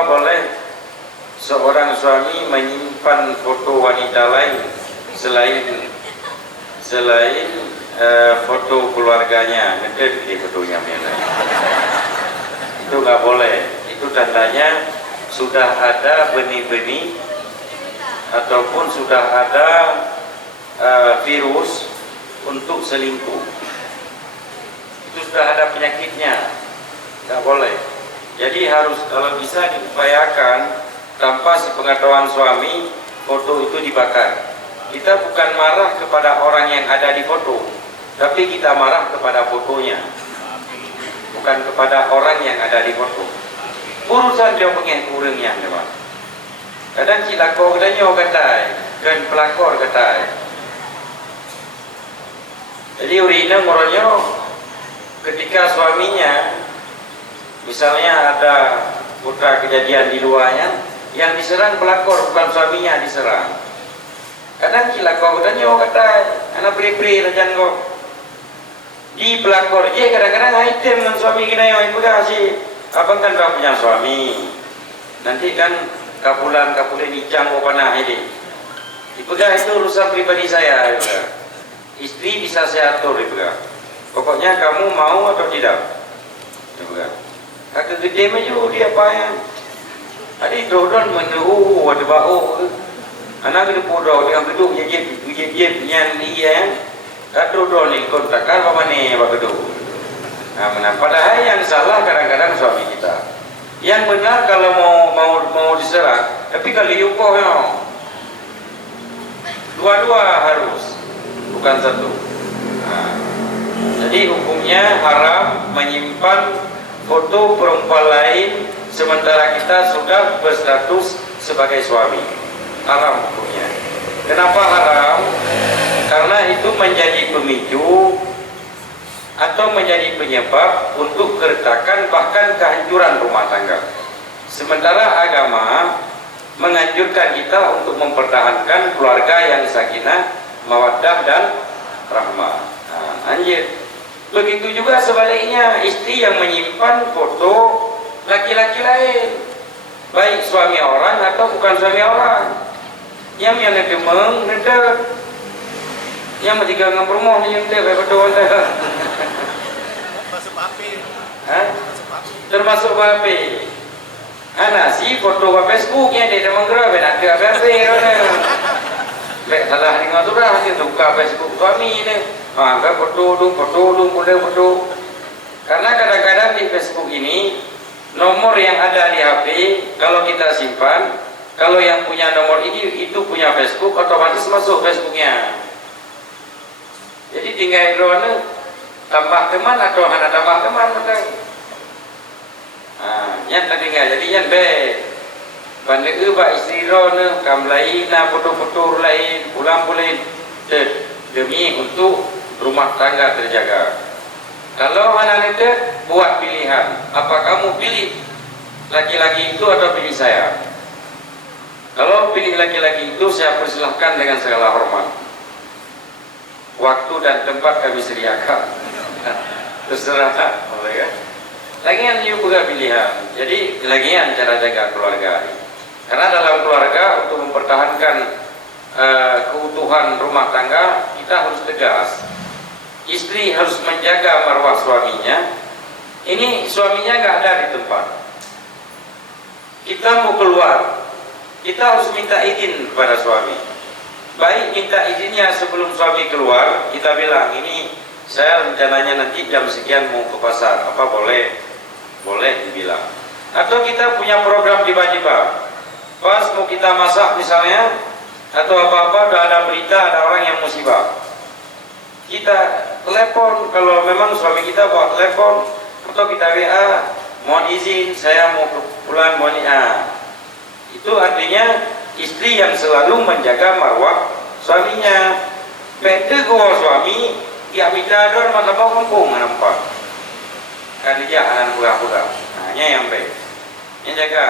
apa boleh seorang suami menyimpan foto wanita lain selain foto keluarganya, ngedit di fotonya mana? Itu nggak boleh. Itu tandanya sudah ada benih-benih ataupun sudah ada virus untuk selingkuh. Itu sudah ada penyakitnya, nggak boleh. Jadi harus kalau bisa diupayakan tanpa sepengetahuan suami foto itu dibakar. Kita bukan marah kepada orang yang ada di foto, tapi kita marah kepada fotonya, bukan kepada orang yang ada di foto. Urusan dia pengen kurangnya, teman. Kadang cilako katanya katai, dan pelakor katai. Jadi urina ngoronyo ketika suaminya, misalnya ada putra kejadian di luarnya, yang diserang pelakor bukan suaminya diserang. Kadang cilako katanya katai, anak beri-beri rajan kok. Di pelakor je kadang-kadang item dengan suami kita yang kasih. Abang kan dah punya suami. Nanti kan kapulan ijang kok panah ini. Dipegang itu urusan pribadi saya. Istri bisa saya atur dipegang. Pokoknya kamu mau atau tidak? Dipegang. Kakak gede maju dia payah. Adik dodon menduh ada bau. Anak itu podo dengan gedung jejep yang iya. Dodon ikut takar apa nih apa gedung. Nah, padahal yang salah kadang-kadang suami kita. Yang benar kalau mau diserang, tapi kalau yukoh ya. Dua-dua harus, bukan satu. Nah, jadi hukumnya haram menyimpan foto perempuan lain sementara kita sudah berstatus sebagai suami. Haram hukumnya. Kenapa haram? Karena itu menjadi pemicu atau menjadi penyebab untuk keretakan bahkan kehancuran rumah tangga. Sementara agama menganjurkan kita untuk mempertahankan keluarga yang sakinah, mawaddah dan rahmah. Nah, anjir. Begitu juga sebaliknya, istri yang menyimpan foto laki-laki lain, baik suami orang atau bukan suami orang. Yang demeng nede, yang menjaga ngampromo yang dia betul dah. Termasuk bape. Ana si foto bape Facebook yang dia demeng gerak benak dia bape rona. Lek salah dengan tu dah dia buka Facebook suami ni. Maka foto boleh foto. Karena kadang-kadang di Facebook ini nomor yang ada di HP kalau kita simpan, kalau yang punya nomor ini itu punya Facebook, otomatis masuk Facebooknya. Jadi tinggal drone tambah teman atau hanya tambah teman betul. Yang tertinggal jadi yang baik. Bandar ubah istri drone kam lain, foto-foto lain, pulang boleh demi untuk rumah tangga terjaga. Kalau anak itu buat pilihan, apa kamu pilih laki-laki itu atau pilih saya? Kalau pilih laki-laki itu saya persilahkan dengan segala hormat. Waktu dan tempat kami sediakan. Terserah, boleh kan? Lagian juga pilihan. Jadi lagian cara jaga keluarga. Karena dalam keluarga untuk mempertahankan keutuhan rumah tangga kita harus tegas. Istri harus menjaga marwah suaminya. Ini suaminya nggak ada di tempat. Kita mau keluar, kita harus minta izin kepada suami. Baik minta izinnya sebelum suami keluar, kita bilang ini saya rencananya nanti jam sekian mau ke pasar, apa boleh? Boleh dibilang. Atau kita punya program tiba-tiba, pas mau kita masak misalnya, atau apa-apa udah ada berita ada orang yang musibah, kita telepon. Kalau memang suami kita bawa telepon, atau kita WA, mohon izin saya mau pulang mau itu artinya istri yang selalu menjaga marwah suaminya. Beda gua suami dia minta don masa mau kampung nampak kan dia anak pura-pura. Hanya yang baik yang jaga.